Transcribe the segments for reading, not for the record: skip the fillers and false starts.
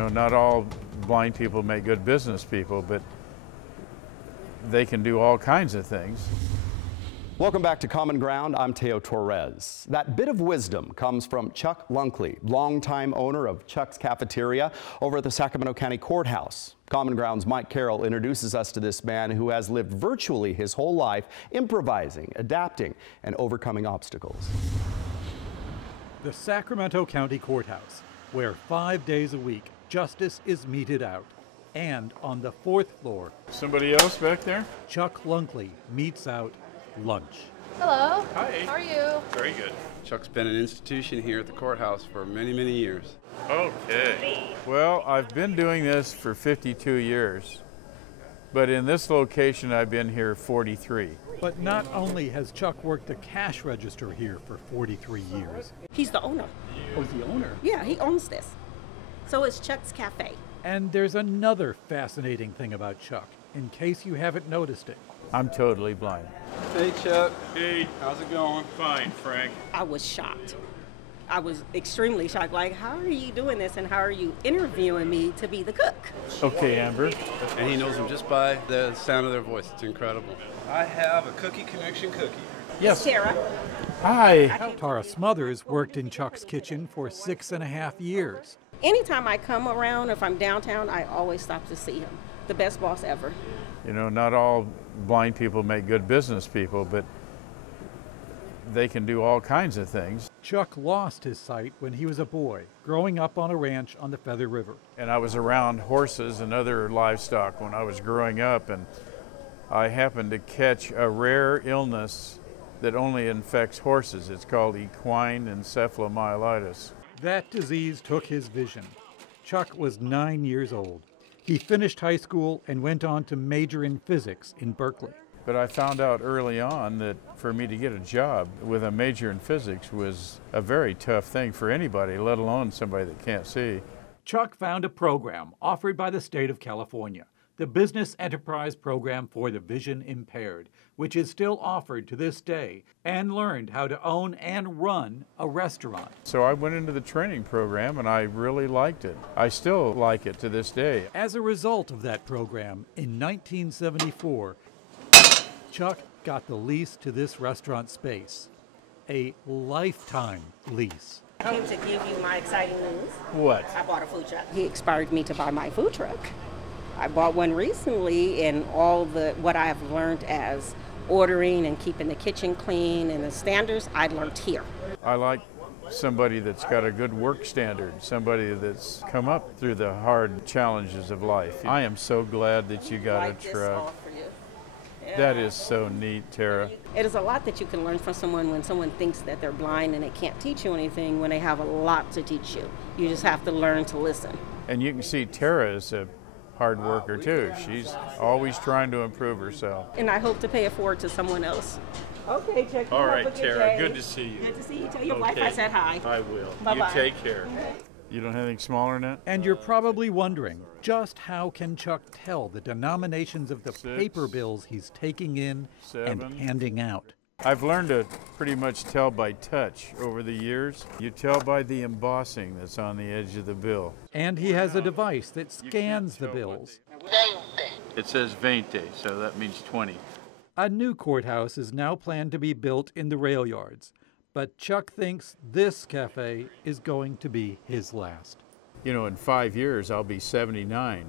know, not all blind people make good business people, but they can do all kinds of things. Welcome back to Common Ground. I'm Teo Torres. That bit of wisdom comes from Chuck Lunkley, longtime owner of Chuck's Cafeteria over at the Sacramento County Courthouse. Common Ground's Mike Carroll introduces us to this man who has lived virtually his whole life improvising, adapting, and overcoming obstacles. The Sacramento County Courthouse, where 5 days a week justice is meted out. And on the 4th floor, Somebody else back there? Chuck Lunkley meets out lunch. Hello. Hi. How are you? Very good. Chuck's been an institution here at the courthouse for many, many years. Okay. Well, I've been doing this for 52 years, but in this location I've been here 43. But not only has Chuck worked the cash register here for 43 years. He's the owner. Oh, the owner? Yeah, he owns this. So it's Chuck's Cafe. And there's another fascinating thing about Chuck, in case you haven't noticed it. I'm totally blind. Hey, Chuck. Hey, How's it going? fine, Frank. I was shocked. I was extremely shocked. Like, how are you doing this and how are you interviewing me to be the cook? Okay, Amber. And he knows them just by the sound of their voice. It's incredible. I have a cookie connection cookie. Yes. Tara. Hi. Tara Smothers worked in Chuck's kitchen for 6.5 years. Anytime I come around, if I'm downtown, I always stop to see him. The best boss ever. You know, not all blind people make good business people, but they can do all kinds of things. Chuck lost his sight when he was a boy, growing up on a ranch on the Feather River. And I was around horses and other livestock when I was growing up, and I happened to catch a rare illness that only infects horses. It's called equine encephalomyelitis. That disease took his vision. Chuck was 9 years old. He finished high school and went on to major in physics in Berkeley. But I found out early on that for me to get a job with a major in physics was a very tough thing for anybody, let alone somebody that can't see. Chuck found a program offered by the state of California, the Business Enterprise Program for the Vision Impaired, which is still offered to this day, and learned how to own and run a restaurant. So I went into the training program and I really liked it. I still like it to this day. As a result of that program, in 1974, Chuck got the lease to this restaurant space, a lifetime lease. I came to give you my exciting news. What? I bought a food truck. He inspired me to buy my food truck. I bought one recently, and all what I have learned as ordering and keeping the kitchen clean and the standards, I learned here. I like somebody that's got a good work standard, somebody that's come up through the hard challenges of life. I am so glad that you got Like a this truck. all for you. Yeah. That is so neat, Tara. It is a lot that you can learn from someone when someone thinks that they're blind and they can't teach you anything, when they have a lot to teach you. You just have to learn to listen. And you can see Tara is a hard worker too. She's always trying to improve herself. And I hope to pay it forward to someone else. Okay, Chuck. All right, Tara, good to see you. Good to see you. Tell your wife I said hi. I will. Bye-bye. You take care. You don't have anything smaller than that? And you're probably wondering, just how can Chuck tell the denominations of the 6, paper bills he's taking in 7. and handing out? I've learned to pretty much tell by touch over the years. You tell by the embossing that's on the edge of the bill. And he has a device that scans the bills. It says 20, so that means 20. A new courthouse is now planned to be built in the rail yards, but Chuck thinks this cafe is going to be his last. You know, in 5 years, I'll be 79.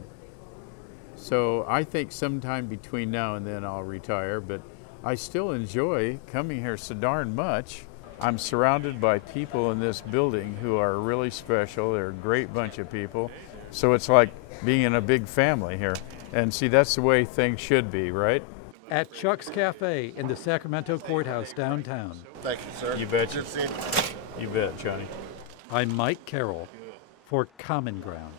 So I think sometime between now and then I'll retire, but I still enjoy coming here so darn much. I'm surrounded by people in this building who are really special. They're a great bunch of people. So it's like being in a big family here. And see, that's the way things should be, right? At Chuck's Cafe in the Sacramento Courthouse downtown. Thank you, sir. You betcha. Good to see you. You bet, Johnny. I'm Mike Carroll for Common Ground.